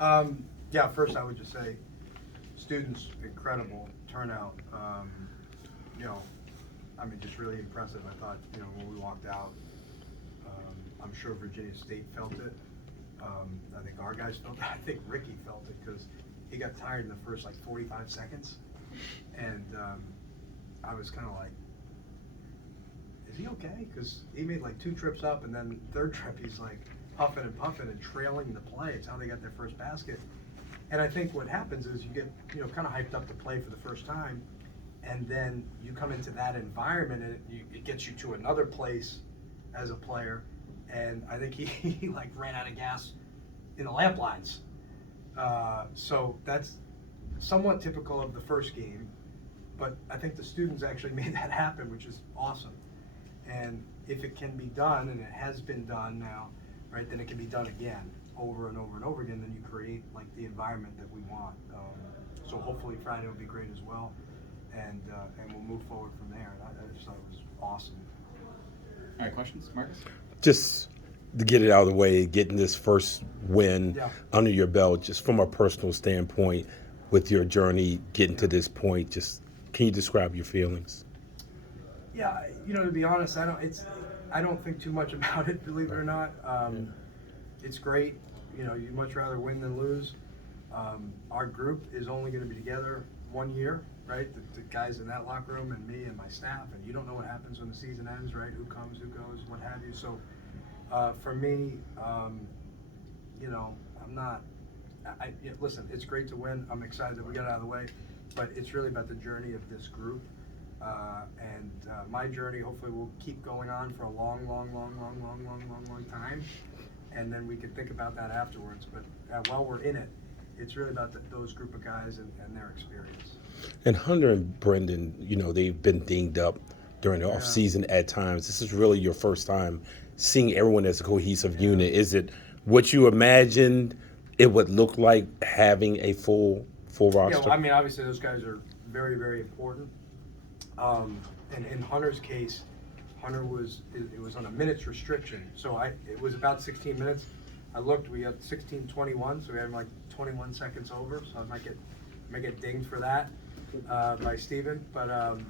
Yeah, first I would just say, students, incredible turnout. You know, I mean, just really impressive. I thought, you know, when we walked out, I'm sure Virginia State felt it. I think our guys felt it. I think Ricky felt it because he got tired in the first like 45 seconds. And I was kind of like, is he okay? Because he made like 2 trips up, and then third trip he's like huffing and puffing and trailing the play. It's how they got their first basket. And I think what happens is you get, you know, kind of hyped up to play for the first time, and then you come into that environment and it gets you to another place as a player. And I think he like ran out of gas in the lamp lines. So that's somewhat typical of the first game, but I think the students actually made that happen, which is awesome. And if it can be done, and it has been done now, right, then it can be done again, over and over and over again, then you create like the environment that we want. So hopefully Friday will be great as well, and we'll move forward from there. And I just thought it was awesome. All right, questions, Marcus? Just to get it out of the way, getting this first win under your belt, just from a personal standpoint, with your journey getting to this point, just can you describe your feelings? Yeah, you know, to be honest, I don't think too much about it, believe it or not. It's great. You know, you'd much rather win than lose. Our group is only going to be together 1 year, right? The guys in that locker room and me and my staff, and you don't know what happens when the season ends, right? Who comes, who goes, what have you. So for me, you know, I'm not. Listen, it's great to win. I'm excited that we got it out of the way, but it's really about the journey of this group. And my journey hopefully will keep going on for a long time, and then we can think about that afterwards. But while we're in it, it's really about those group of guys and their experience. And Hunter and Brendan, you know, they've been dinged up during the off season at times. This is really your first time seeing everyone as a cohesive unit. Is it what you imagined it would look like having a full roster? Yeah, well, I mean, obviously those guys are very, very important. And in Hunter's case, Hunter was on a minutes restriction, so it was about 16 minutes. I looked, we had 16:21, so we had him like 21 seconds over, so I might get dinged for that by Steven. But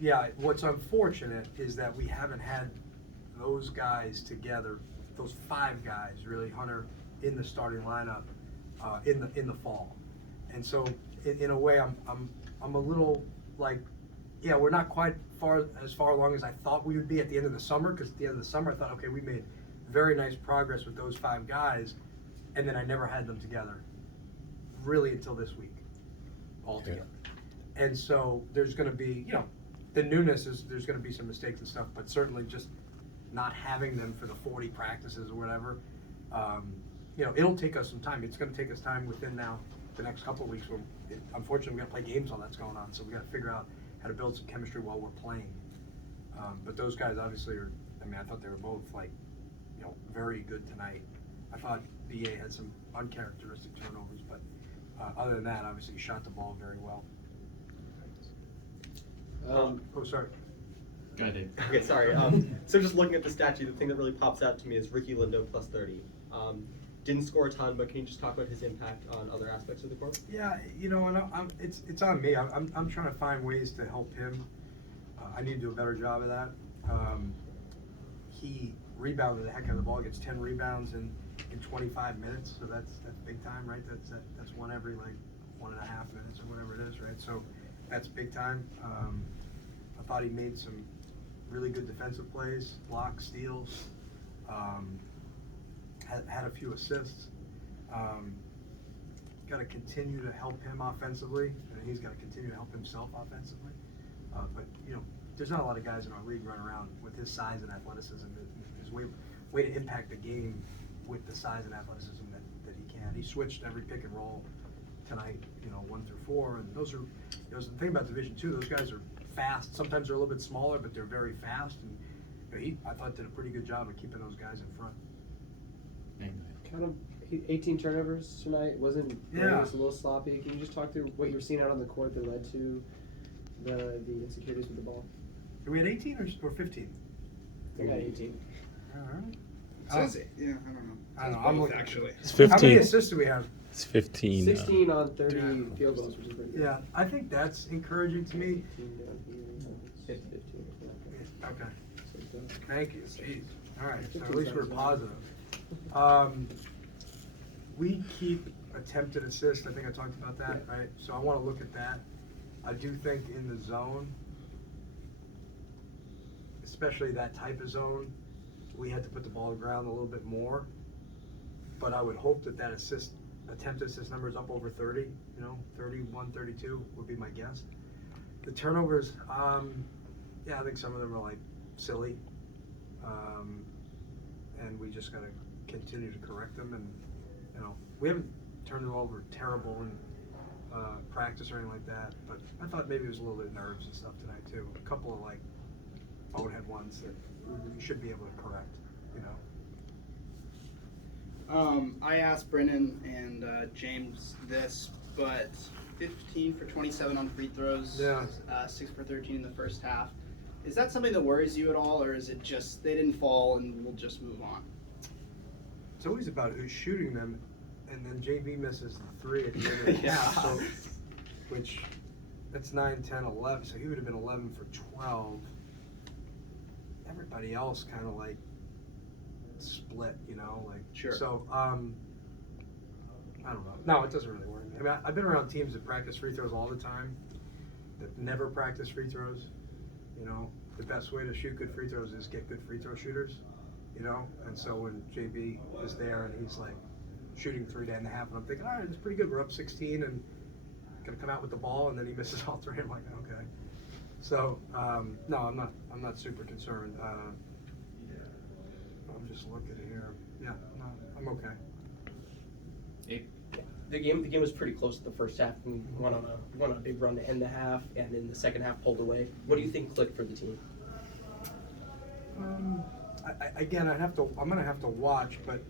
yeah, what's unfortunate is that we haven't had those guys together, those 5 guys really, Hunter in the starting lineup in the fall, and so in a way I'm a little like, yeah, we're not quite as far along as I thought we would be at the end of the summer, because at the end of the summer I thought, okay, we made very nice progress with those 5 guys, and then I never had them together really until this week all together. And so there's going to be, you know, the newness is there's going to be some mistakes and stuff, but certainly just not having them for the 40 practices or whatever, you know, it'll take us some time. It's going to take us time within now the next couple of weeks. Unfortunately, we got to play games while that's going on, so we got to figure out how to build some chemistry while we're playing. But those guys obviously are. I mean, I thought they were both like, you know, very good tonight. I thought BA had some uncharacteristic turnovers, but other than that, obviously he shot the ball very well. Oh, sorry. Go ahead, Dave. Okay, sorry. So just looking at the stat sheet, the thing that really pops out to me is Ricky Lindo plus 30. Didn't score a ton, but can you just talk about his impact on other aspects of the court? Yeah, you know, and it's on me. I'm trying to find ways to help him. I need to do a better job of that. He rebounded the heck out of the ball. Gets 10 rebounds in 25 minutes, so that's big time, right? That's one every like 1.5 minutes or whatever it is, right? So that's big time. I thought he made some really good defensive plays, blocks, steals. Had a few assists. Got to continue to help him offensively, and he's got to continue to help himself offensively. But you know, there's not a lot of guys in our league running around with his size and athleticism. His way to impact the game with the size and athleticism that he can. He switched every pick and roll tonight, you know, 1 through 4, and those are, you know, the thing about Division II. Those guys are fast. Sometimes they're a little bit smaller, but they're very fast. And you know, I thought did a pretty good job of keeping those guys in front. Kind of 18 turnovers tonight. Wasn't great. It was a little sloppy. Can you just talk through what you were seeing out on the court that led to the insecurities with the ball? We had 18 or 15? I got 18. All right. Says it. Yeah, I don't know. I don't know. Says I'm both, looking actually. It's How many 15. assists do we have? It's 15. 16 on 30 Yeah. field goals, which is pretty good. Yeah, I think that's encouraging to me. 15 down here, 15. Okay, So, thank you. Jeez. All right, so at 15 least we're sounds positive. We keep attempted assists. I think I talked about that, right? So I want to look at that. I do think in the zone, especially that type of zone, we had to put the ball on the ground a little bit more. But I would hope that attempted assist number is up over 30, 31, 32 would be my guess. The turnovers, yeah, I think some of them are like silly. And we just gotta continue to correct them, and, we haven't turned them over terrible in practice or anything like that, but I thought maybe it was a little bit of nerves and stuff tonight too. A couple of like bonehead ones that you should be able to correct, I asked Brennan and James this, but 15 for 27 on free throws, Yeah. 6 for 13 in the first half. Is that something that worries you at all, or is it just they didn't fall and we'll just move on? It's always about who's shooting them, and then JB misses the 3 at the end of the Yeah. half, so, which, that's 9, 10, 11, so he would have been 11 for 12. Everybody else kind of like split, Sure. So, I don't know. No, it doesn't really worry me. I mean, I've been around teams that practice free throws all the time, that never practice free throws. The best way to shoot good free throws is get good free throw shooters, and so when JB is there and he's like shooting 3 to end the half, and I'm thinking, all right, it's pretty good. We're up 16 and gonna come out with the ball, and then he misses all 3. I'm like, okay. So, no, I'm not super concerned. I'm just looking here. Yeah, no, I'm okay. Abe? The game was pretty close in the first half. We went on a big run to end the half, and in the second half pulled away. What do you think clicked for the team? Again, I'm gonna have to watch, but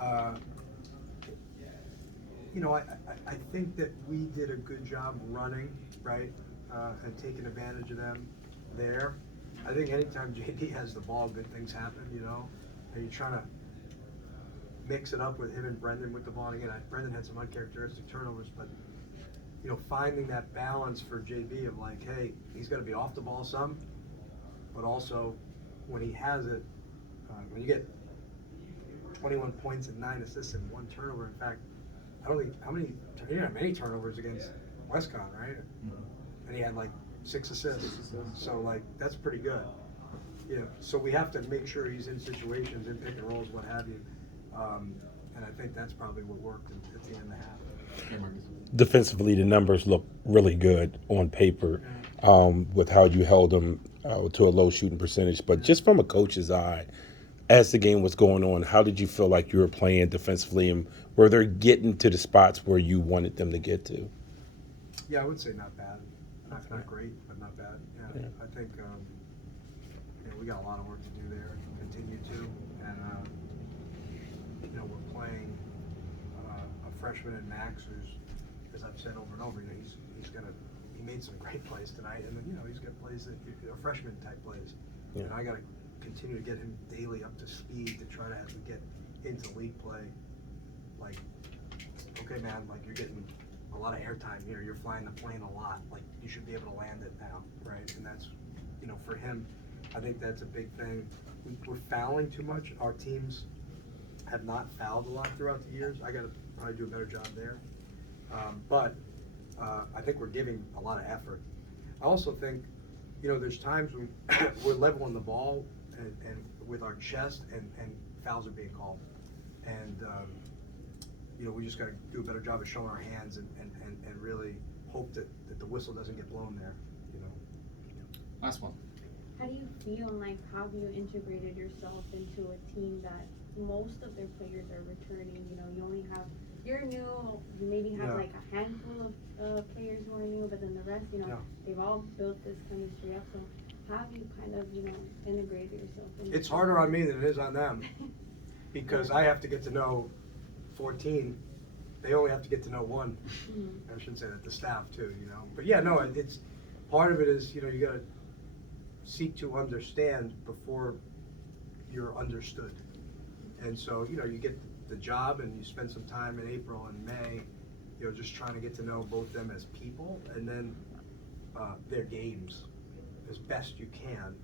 I think that we did a good job running, right, and taking advantage of them there. I think anytime JD has the ball, good things happen, and you're trying to mix it up with him and Brendan with the ball. And again, Brendan had some uncharacteristic turnovers, but finding that balance for JB of like, hey, he's got to be off the ball some, but also when he has it, when you get 21 points and 9 assists and 1 turnover. In fact, I don't think he didn't have many turnovers against WestCon, right? Mm-hmm. And he had like 6 assists. So like that's pretty good. So we have to make sure he's in situations, in pick and rolls, what have you. And I think that's probably what worked at the end of the half. Yeah, Marcus. Defensively, the numbers look really good on paper with how you held them to a low shooting percentage. But just from a coach's eye, as the game was going on, how did you feel like you were playing defensively, and were they getting to the spots where you wanted them to get to? Yeah, I would say not bad. Not great, but not bad. Yeah. I think we got a lot of work to do there, continue to. And, we're playing a freshman in Max who's, as I've said over and over, he made some great plays tonight. And then, he's got plays that are freshman type plays. Yeah. And I got to continue to get him daily up to speed to try to actually get into league play. Like, okay, man, like you're getting a lot of airtime here. You're flying the plane a lot. Like you should be able to land it now, right? And that's, for him, I think that's a big thing. We're fouling too much. Our teams have not fouled a lot throughout the years. I got to probably do a better job there. But I think we're giving a lot of effort. I also think, there's times when we're leveling the ball and with our chest and fouls are being called. And, we just got to do a better job of showing our hands and really hope that the whistle doesn't get blown there, Last one. How do you feel, and like how have you integrated yourself into a team that most of their players are returning? You're new, you maybe have like a handful of players who are new, but then the rest, they've all built this chemistry up. So how have you kind of, integrated yourself into It's harder on me than it is on them because I have to get to know 14. They only have to get to know 1. Mm-hmm. I shouldn't say that, the staff too, But yeah, no, it's part of it is, you got to seek to understand before you're understood. And so, you know, you get the job and you spend some time in April and May, you know, just trying to get to know both them as people and then their games as best you can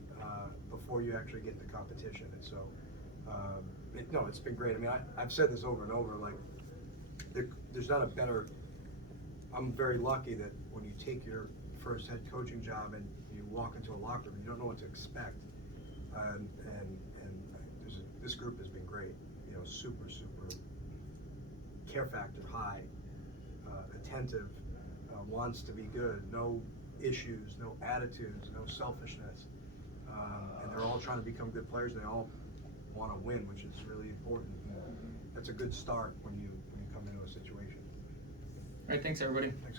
before you actually get the competition. And so, no, it's been great. I mean, I've said this over and over, like, there's not a better, I'm very lucky that when you take your first head coaching job and you walk into a locker room, you don't know what to expect. And this group has been great, you know, super care factor high, attentive, wants to be good, no issues, no attitudes, no selfishness, and they're all trying to become good players and they all want to win, which is really important. That's a good start when you come into a situation. All right, thanks everybody. Thanks.